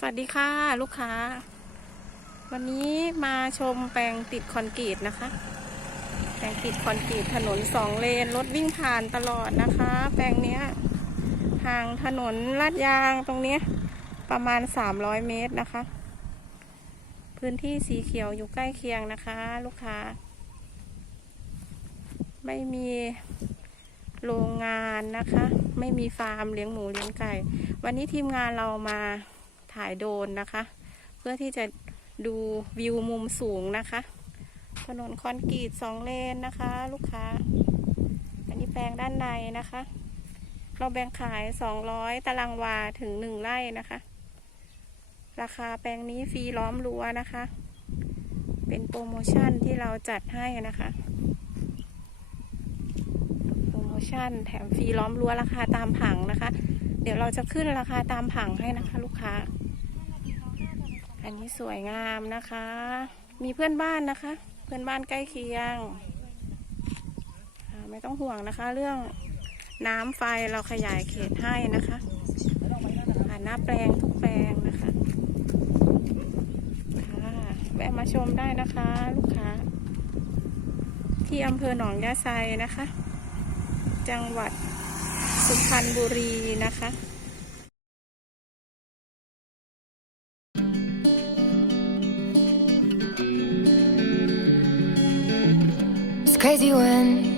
สวัสดีค่ะลูกค้า วันนี้มาชมแปลงติดคอนกรีตนะคะ แปลงติดคอนกรีตถนนสองเลนรถวิ่งผ่านตลอดนะคะ แปลงเนี้ยห่างถนนลาดยางตรงเนี้ยประมาณ300เมตรนะคะ พื้นที่สีเขียวอยู่ใกล้เคียงนะคะ ลูกค้า ไม่มีโรงงานนะคะ ไม่มีฟาร์มเลี้ยงหมูเลี้ยงไก่ วันนี้ทีมงานเรามา ถ่ายโดรนนะคะ เพื่อที่จะดูวิวมุมสูงนะคะ ถนนคอนกรีตสองเลนนะคะ ลูกค้า อันนี้แปลงด้านในนะคะ เราแบ่งขาย 200 ตารางวาถึง 1 ไร่นะคะ ราคาแปลงนี้ฟรีล้อมรั้วนะคะ เป็นโปรโมชั่นที่เราจัดให้นะคะโปรโมชั่นแถมฟรีล้อมรั้วราคาตามผังนะคะ เดี๋ยวเราจะขึ้นราคาตามผังให้นะคะ ลูกค้า อันนี้สวยงามนะคะ มีเพื่อนบ้านนะคะ เพื่อนบ้านใกล้เคียง ไม่ต้องห่วงนะคะ เรื่องน้ำไฟเราขยายเขตให้นะคะผ่านหน้าแปลงทุกแปลงนะคะค่ะแวะมาชมได้นะคะ ลูกค้า ที่อำเภอหนองยาไซนะคะ จังหวัดสุพรรณบุรีนะคะ crazy when